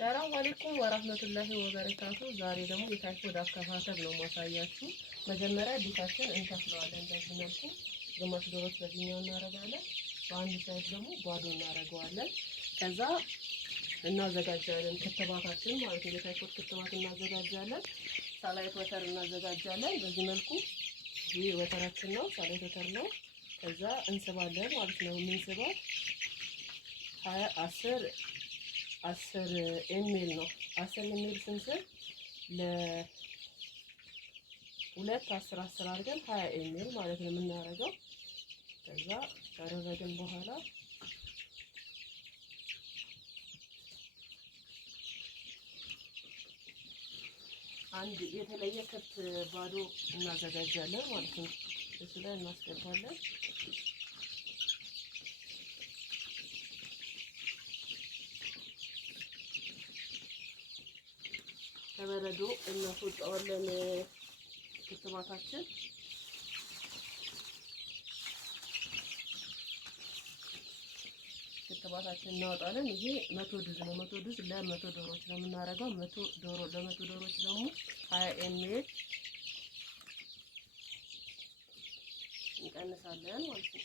ሰላም አለይኩም ወራህመቱላሂ ወበረካቱ። ዛሬ ደግሞ የታይፎይድ አከፋፈል ነው ማሳያችሁ። መጀመሪያ ቤታችን እንከፍለዋለን በዚህ መልኩ። ግማሽ ዶሮች በዚህኛው እናደርጋለን፣ በአንድ ሳይድ ደግሞ ባዶ እናደርገዋለን። ከዛ እናዘጋጃለን ክትባታችን ማለት ነው። የታይፎይድ ክትባት እናዘጋጃለን። ሳላይት ወተር እናዘጋጃለን በዚህ መልኩ። ይህ ወተራችን ነው፣ ሳላይት ወተር ነው። ከዛ እንስባለን ማለት ነው። የምንስበው 10 ኤምኤል ነው። 10 ኤምኤል ስንስል ለ2 10 አድርገን 20 ኤምኤል ማለት ነው የምናደርገው። ከዛ ካደረግን በኋላ አንድ የተለየ ከብት ባዶ እናዘጋጃለን ማለት ነው። እሱ ላይ እናስገባለን። ከበረዶ እናስወጣዋለን ክትባታችን። ክትባታችን እናወጣለን። ይሄ 100 ዱዝ ነው። 100 ዱዝ ለ100 ዶሮዎች ነው የምናደርገው። ለ100 ዶሮዎች ደግሞ 20 ኤምኤል እንቀንሳለን ማለት ነው።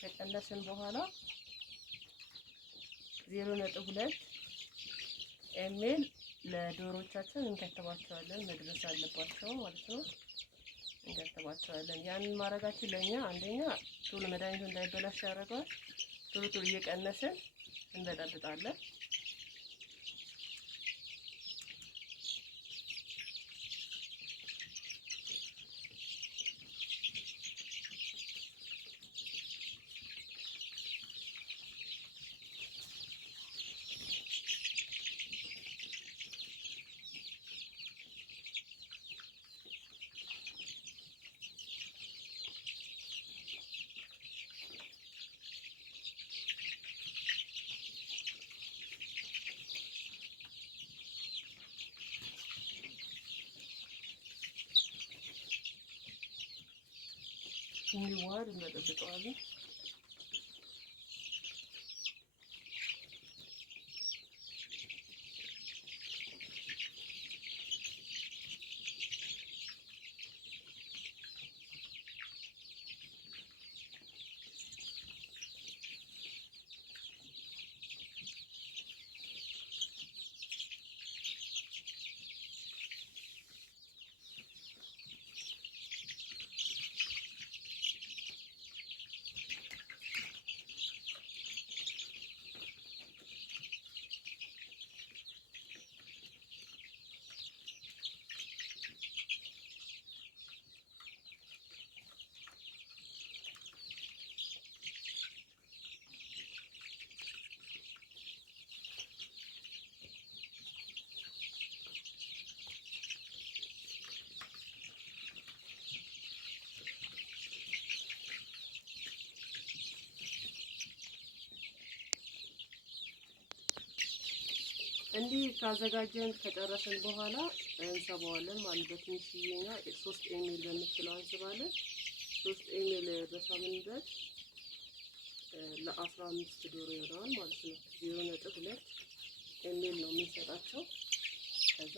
ከቀነስን በኋላ 0.2 ኤምኤል ለዶሮቻችን እንከተባቸዋለን። መድረስ አለባቸው ማለት ነው። እንከተባቸዋለን። ያንን ማድረጋችን ለኛ አንደኛ ቶሎ መድኃኒቱ እንዳይበላሽ ያደርገዋል። ቶሎ እየቀነስን እንበጠብጣለን። እንዲዋሃድ እንበጠብጠዋለን። እንዲህ ካዘጋጀን ከጨረስን በኋላ እንሰባዋለን ማለት በትንሽዬኛ 3 ኤምኤል በምትለው እንስባለን። 3 ኤምኤል በሳምንት ለ15 ዶሮ ይሆናል ማለት ነው። 0.2 ኤምኤል ነው የምንሰጣቸው። ከዛ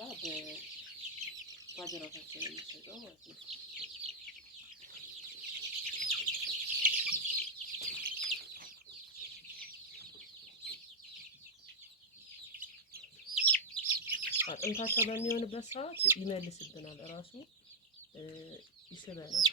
በባጀራታችን የምንሰጠው ማለት ነው። አጥንታቸው በሚሆንበት ሰዓት ይመልስብናል፣ ራሱ ይስበናል።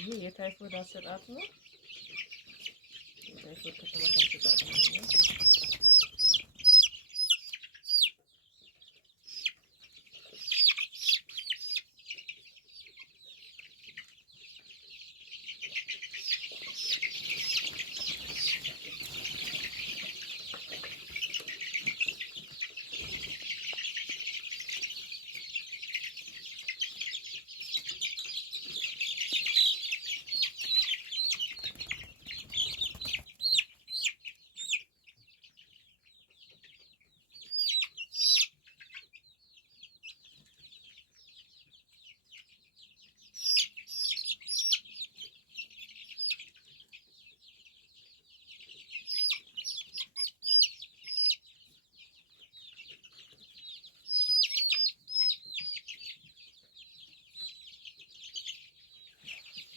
ይሄ የታይፎይድ አሰጣጥ ነው። የታይፎይድ ክትባት አሰጣጥ ነው።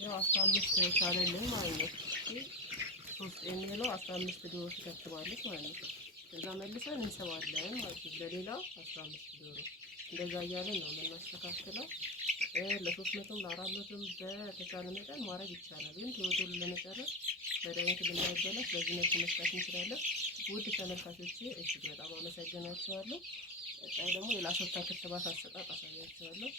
ያው 15 ቻለልን ማለት ነው። ሶስት የሚለው 15 ዶሮ ትከትባለች ማለት ነው። ከዛ መልሰን እንሰባለን ማለት ነው። ለሌላው 15 ዶሮ እንደዛ እያለን ነው የምናስተካክለው። ለ300ም ለ400ም በተቻለ መጠን ማድረግ ይቻላል። ግን ቶሎ ቶሎ ለመጨረስ መድኃኒት ብናይበላሽ በዚህ መልኩ መስራት እንችላለን። ውድ ተመልካቾቼ እጅግ በጣም አመሰግናቸዋለሁ። ቀጣይ ደግሞ የላሶታ ክትባት አሰጣጥ አሳያቸዋለሁ።